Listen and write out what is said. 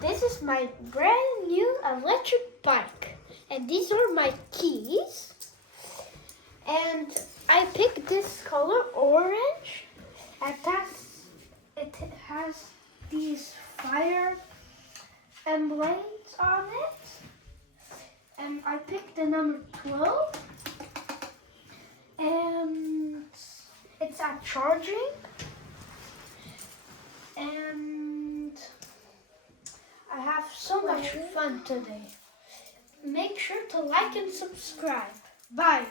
this is my brand new electric bike. And these are my keys. And I picked this color, orange. And it has these fire emblems on it. And I picked the number 12. And it's at charging. And I have so much fun today. Make sure to like and subscribe. Bye.